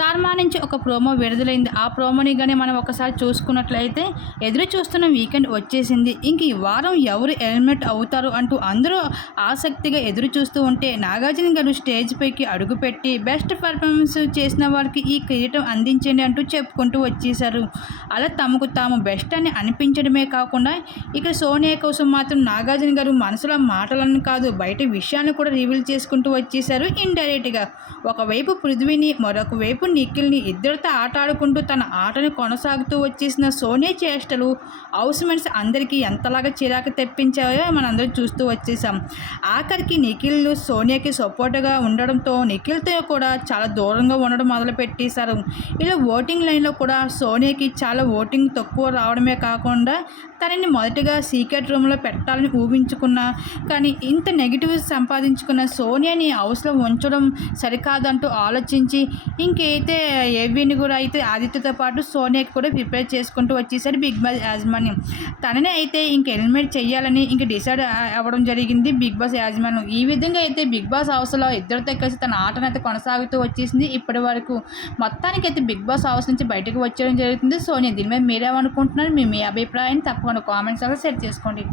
Star మా నుంచి ఒక ప్రోమో విడుదలైంది. ఆ ప్రోమోని కానీ మనం ఒకసారి చూసుకున్నట్లయితే ఎదురు చూస్తున్న వీకెండ్ వచ్చేసింది. ఇంక ఈ వారం ఎవరు ఎలిమినేట్ అవుతారు అంటూ అందరూ ఆసక్తిగా ఎదురు చూస్తూ ఉంటే నాగార్జున గారు స్టేజ్ పైకి అడుగుపెట్టి బెస్ట్ పర్ఫార్మెన్స్ చేసిన వారికి ఈ కిరీటం అందించండి అంటూ చెప్పుకుంటూ వచ్చేశారు. అలా తమకు తాము బెస్ట్ అని అనిపించడమే కాకుండా ఇక సోనియా కోసం మాత్రం నాగార్జున గారు మనసులో మాటలను కాదు బయట విషయాన్ని కూడా రివీల్ చేసుకుంటూ వచ్చేశారు. ఇండైరెక్ట్గా ఒకవైపు పృథ్వీని మరొక వైపు నిఖిల్ని ఇద్దరితో ఆట ఆడుకుంటూ తన ఆటను కొనసాగుతూ వచ్చేసిన సోనియా చేష్టలు హౌస్ మెన్స్ అందరికీ ఎంతలాగా చిరాకు తెప్పించాయో మనందరం చూస్తూ వచ్చేసాం. ఆఖరికి నిఖిల్ సోనియాకి సపోర్ట్గా ఉండడంతో నిఖిల్తో కూడా చాలా దూరంగా ఉండడం మొదలుపెట్టేశారు. ఇలా ఓటింగ్ లైన్లో కూడా సోనియాకి చాలా ఓటింగ్ తక్కువ రావడమే కాకుండా తనని మొదటగా సీక్రెట్ రూమ్లో పెట్టాలని ఊహించుకున్నా కానీ ఇంత నెగిటివ్ సంపాదించుకున్న సోనియాని హౌస్లో ఉంచడం సరికాదంటూ ఆలోచించి అయితే ఎవిన్ కూడా అయితే ఆదిత్యతో పాటు సోనియాకి కూడా ప్రిపేర్ చేసుకుంటూ వచ్చేసారు బిగ్ బాస్ యాజమాన్యం. తననే అయితే ఇంక ఎలిమినేట్ చేయాలని ఇంక డిసైడ్ అవ్వడం జరిగింది బిగ్ బాస్ యాజమాన్యం. ఈ విధంగా అయితే బిగ్ బాస్ హౌస్లో ఇద్దరితో కలిసి తన ఆటను అయితే కొనసాగుతూ వచ్చేసింది. ఇప్పటి వరకు మొత్తానికి అయితే బిగ్ బాస్ హౌస్ నుంచి బయటకు వచ్చేయడం జరుగుతుంది. సోనియా దీని మీద మీరేమనుకుంటున్నారు? మీ మీ అభిప్రాయాన్ని తప్పకుండా కామెంట్స్ అలా షేర్ చేసుకోండి.